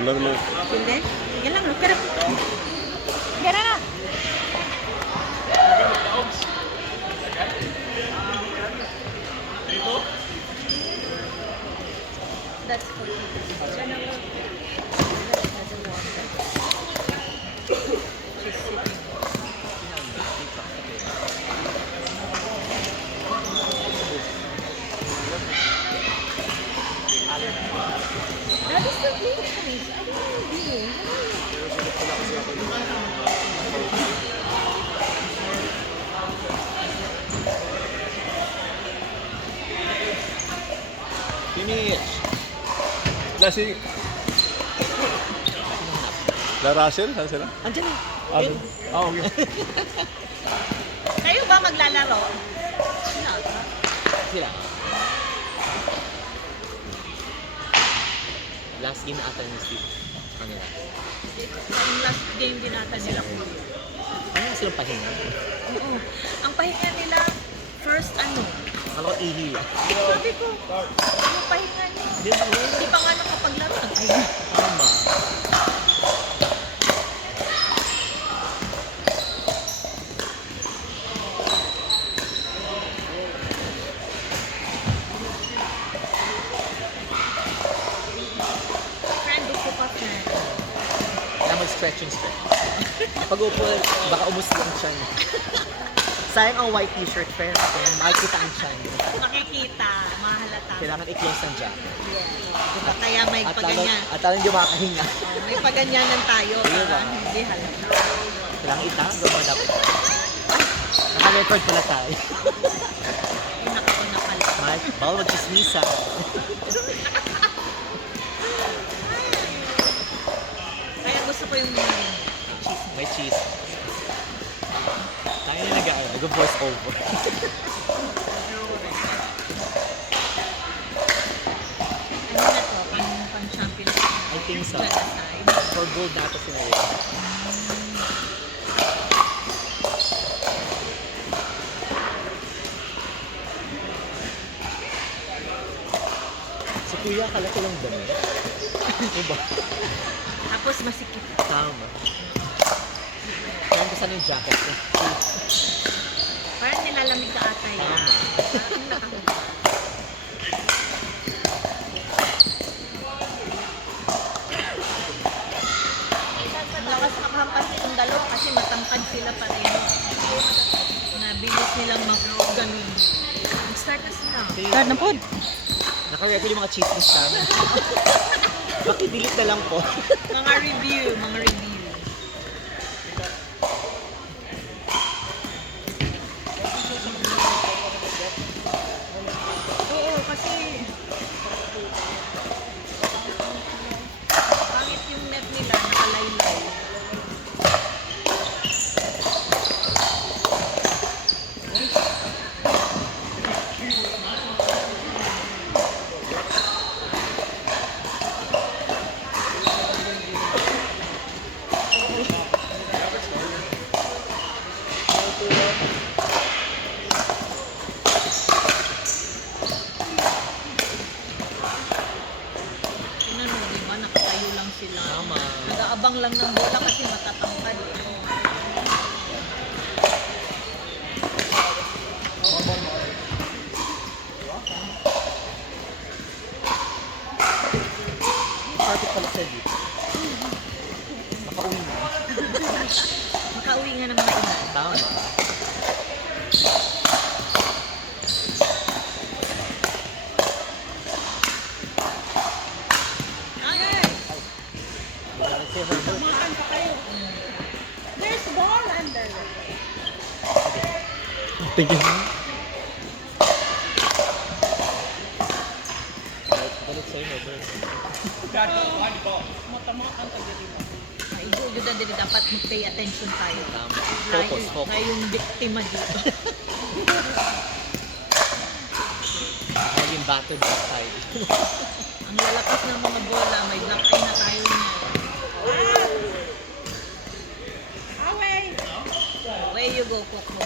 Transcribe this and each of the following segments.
Tular mo. Hindi? Yan lang, pero... Gana na! That's for you. She's sitting. That is so cute. I don't know. Finish! Si... La Russell? Saan sila? Andiyan na. Okay. Kayo ba maglalaro? Sino? Sila. Last game na ata ni Steve. Kanila. Yung last game din ata nila ko. Ano nga silang pahinga? Oo. Ang pahinga nila, first ano? Ako ihi. Sabi ko, yung pahinga niya. Hindi pa nga nakapaglaro. Nagpahinga. Tama. Friend, gusto pa friend. Kaya mag-stretch. Pag upo, baka umus lang siya. Sayang ang white t-shirt, friend. Kaya makikita ang tiyan. Makikita, mahalata. Kailangan i-close ang jacket. Diba? Kaya may paganyan. At lalo hindi makahinga. May paganyanan tayo. Diba? Para hindi halata. Kailangan itago mo dapat. Naka-record pala tayo. Ay, naku na pala. Mike, bawal mag-chismisa. Kaya gusto ko yung cheese. May cheese. Tayo na nag-voice over. Ano na to? Pang-champion. I think so. Set aside. For gold na ito sinari. Si Kuya, kalaki lang dami. Diba? Tapos masikip. Tama. Kaya gusto yung jacket ko. Parang nilalamig ka ata yun. Tama. Lakas kaphampas itong dalawa kasi matangkad sila pareho. Nabilis nilang mag-ganun. Mag-start na sila. Start na po. Naka-record yung mga chismis namin. Makidelete na lang po. Mga review. Oo, kasi pangit yung net nila, nakalaylay. Tingnan mo, di ba? Nakatayo lang sila. Tama. Nag-aabang lang ng bola kasi matatangkad eh. Carpet pala sa dito. Makauwi na. Makauwi nga ng mga ina. Tama. Okay. Kumakan pa kayo. There's ball under. Thank you. Balik sa'yo, Robert. Matamakan ka dito. Ay, yun na din dapat mag-pay attention tayo. Tama. Tayo Focus. yung biktima dito. Ay, yung battered outside. Ang lalakas ng mga bola, may black eye na tayo niya. Away! Away you go, Coco.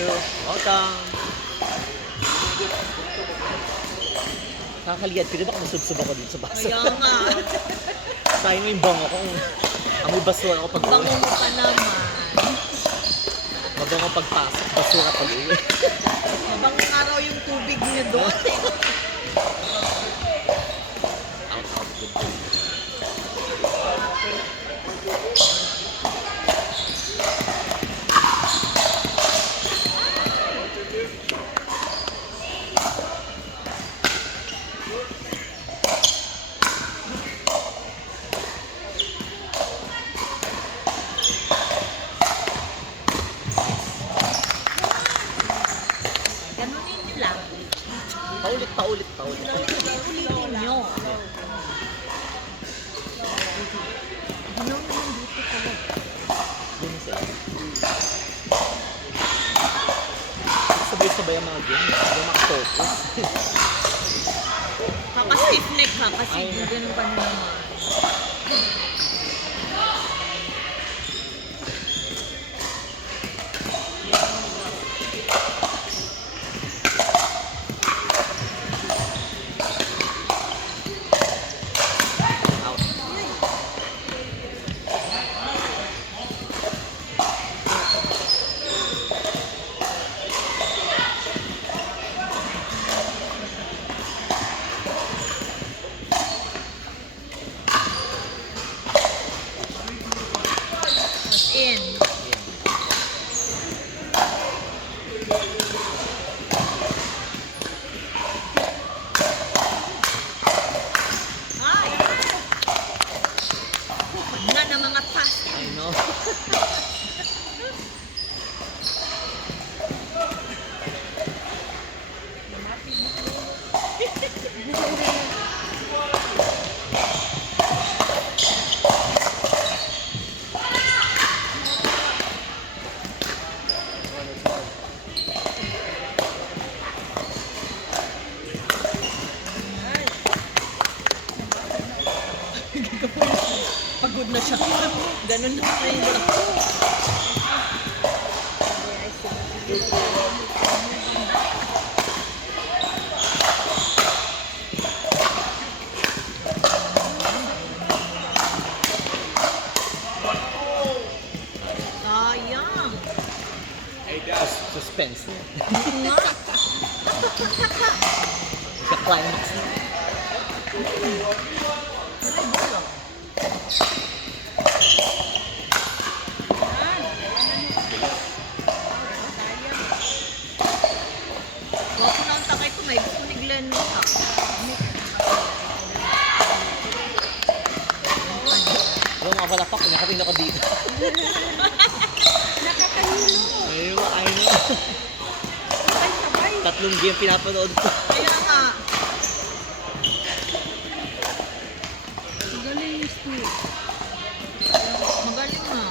you. Welcome. Nakakaliyad. Pwede ba kumusubsob ako dito sa baso? Kaya nga. Sayang yung bango ko. Amoy basura ako pag Bango mo pa naman. Mabango pagpasok. Basura pag uwi. Mabang araw yung tubig niya doon. Out of the day. Ganunin niyo lang. Paulit. Ulitin niyo. Ganunin yung dito pala. Yun isa. Sabay-sabay ang mga game. Hindi makafocus. Kaka-stiff neck ka kasi ganun pa na naman. Out. Tapos in. Ay! Na ng mga pass. I know. Pagod na siya. Ganun na siya yung sayang. Suspense. Nga. The climax. Huwag ko nang takay ko, may kuniglan mo ka. Alam mga pala pa, nakatingin ako dito. Nakakahilo. Ayun, I know. Sabay-sabay. 3 game pinapanood ko. Kaya nga. Galing yung Steve. Magaling nga.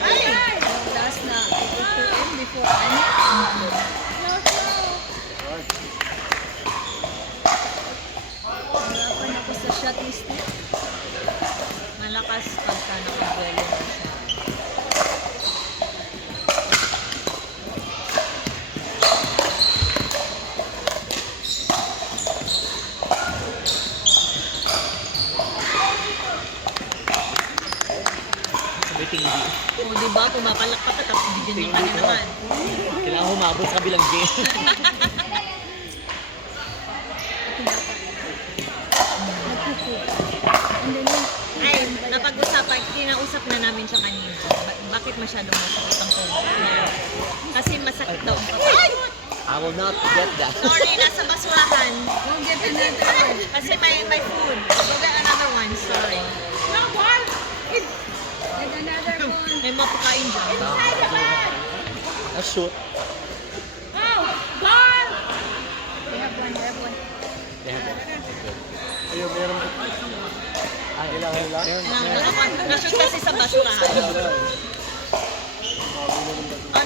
Ay! Last na, after end, before end. Harapan ako sa shot ni Steve. Malakas pagka nakabuelo na siya. Sabay tingin. O diba, pumapalakpak ka tapos bigyan mo ka na naman. Kailangan humabot sa kabilang game. And then yung Ay, napag-usapan, kinausap na namin siya kanina. Bakit masyadong masakit ang phone niya? Kasi masakit daw ang kapatid. I will not get that. Sorry, nasa basurahan. go get another one. Kasi may food. Go get another one, sorry. And another one. May mapakain dyan. A shoot. They have one, they have one. They have one. Ayun, meron. Ay, kailangan lang. Na-shoot kasi sa basurahan.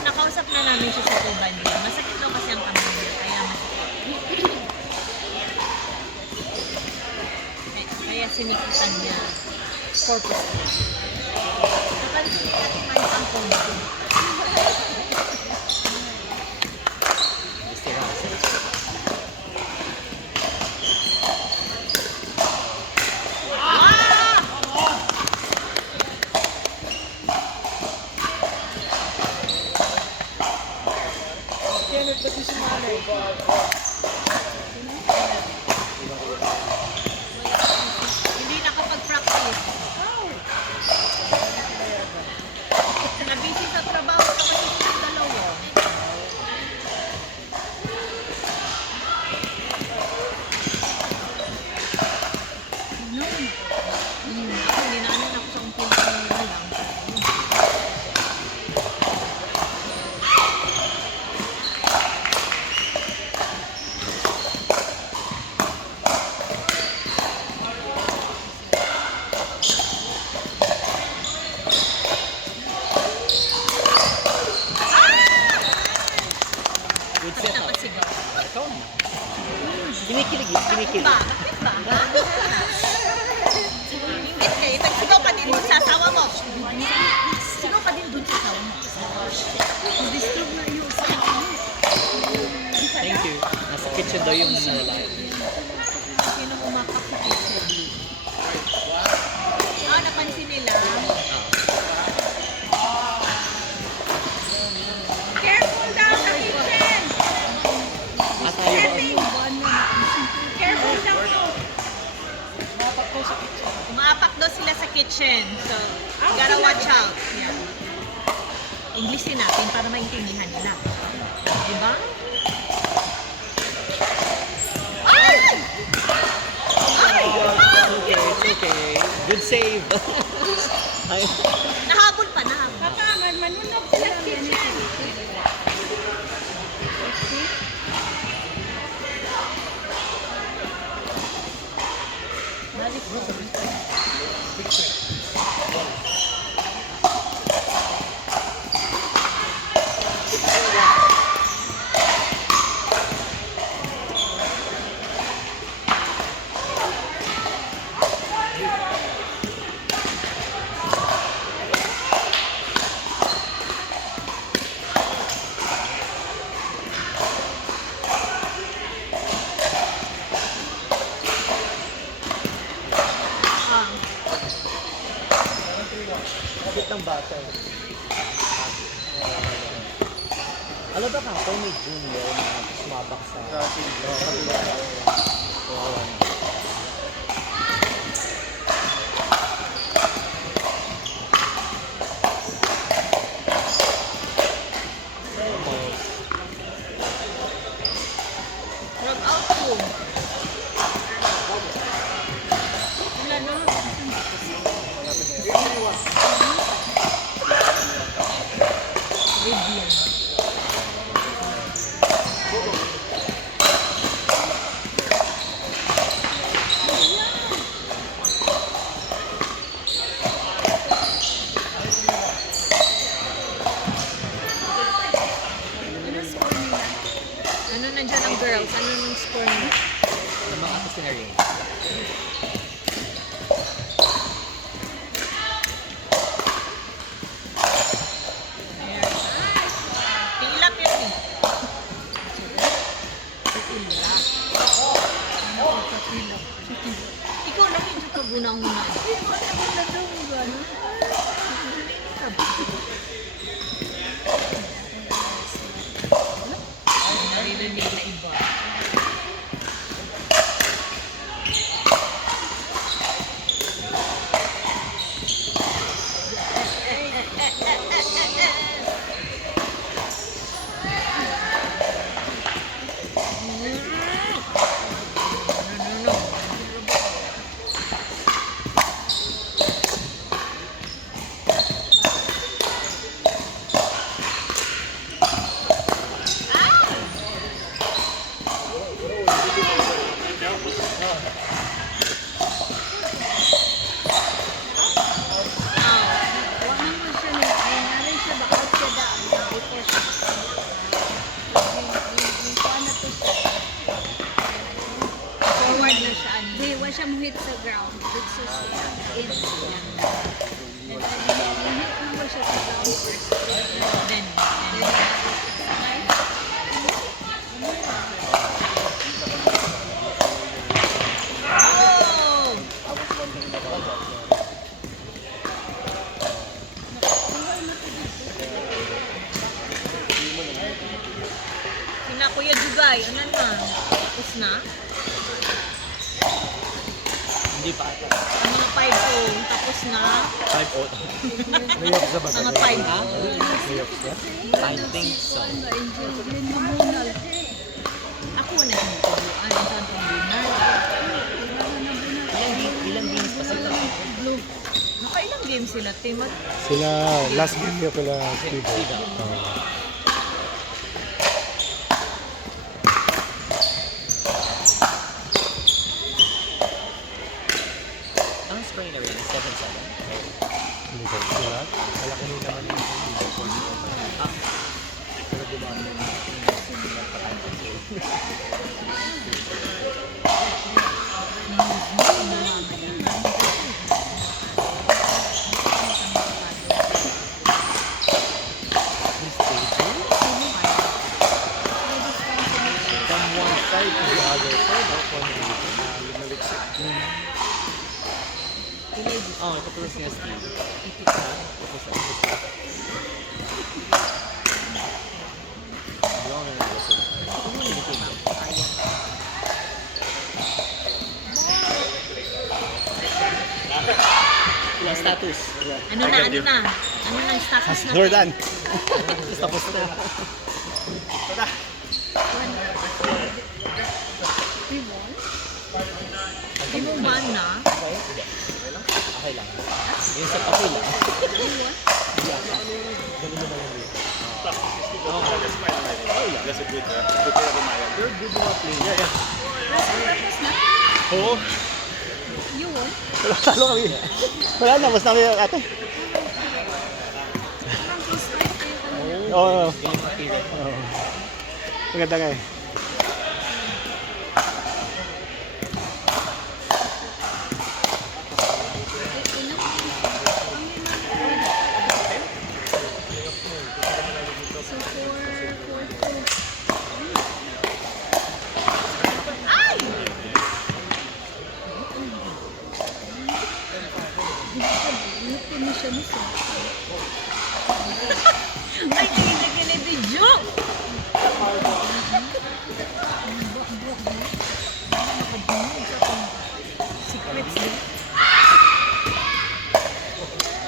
Nakausap na namin siya sa tuban niya. Masakit daw kasi ang kamay niya. Kaya masakit. Kaya sinikitan niya. Purposely. Napansin natin man ang phone. smaller. Hindi nakapag-practice. Nabisi sa trabaho na kasi silang dalawa. Ako, ginaanan ako sa umpisa nila lang. Good Tapos setup. napasigaw. Ikaw na. Kinikilig yun, kinikilig. Bakit ba? Ingit kayo. Nagsigaw ka din dun sa asawa mo. Sigaw ka din dun sa asawa mo. Disturb na yung Thank you. Nasa kitchen daw yung nalalayo. Sino umakap sa kitchen? Napansin nila. Careful daw sa kitchen! At tayo ba? Careful daw to! Umaapak daw sila sa kitchen. So, you gotta watch out. Yeah. Englishin natin para maintindihan nila. Diba? Ay! Ay! Okay, it's okay. Good save. Ay, Nahabol pa, nahabol. Papa, manunog sila sa kitchen! Ah. bakit ng bata? Alam ba ka, may junior na sumabak sa... Drag out po. Wala na. Vivian. Ano nandiyan ang girls? Ano nung score nila? Ng mga ato scenario. Ayan. Tilap yun eh. Ikaw lang yung kagunang-guna. Naririnig na iba. Forward na siya. Ano. Hindi, wala siya hit sa ground. Dito siya in. Hit mo siya sa ground first. Then, oh! Sina Kuya July, ano na? Tapos na? Hindi pa. Ang mga 5-0, tapos na. 5-0. Layok sa ba? Mga 5 Ha? Layok siya? I think so. Glenn Mamunal. Ako na yung tubuan. Ang saan pang binay. Ilang games pa sila? Nakailang games sila, Tim? Sila, last game niya pala Steve. Ang spray na rin, 7-7. Hindi ko sila. Malaki nung naman yung Ah, pero bumaba. from one side to the other side. Oh, tapos niya Steve. Tapos na. Ilang status? Ano na? Ano na ang status na? Jordan! Tapos na. Di mo ba na? Okay lang. Yung sa okay lang. You're good mga player. Oo. You won? Wala talo kami. Wala na, mas namin yung ate. Ang strike kayo kanina. Oo. Game of period. Oo. Maganda nga eh. So, 4-2. Luto mo siya nito. Ay, kinikilig ni Joke! Secrets din.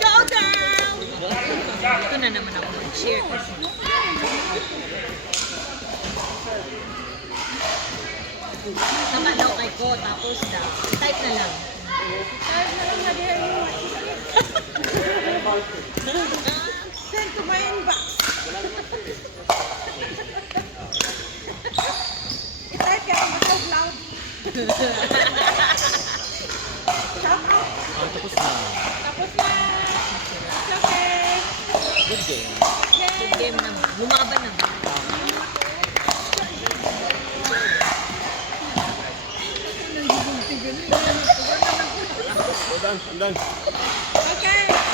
Go girl! Ito na naman ako mag-cheer kasi. Tama daw kay ko, tapos daw. Type na lang. Send to my inbox. I-type kaya matawag loud. Shout out. Oh, tapos na. Tapos na. Okay. Good game. Good game naman. Lumaban naman. I'm done. Okay.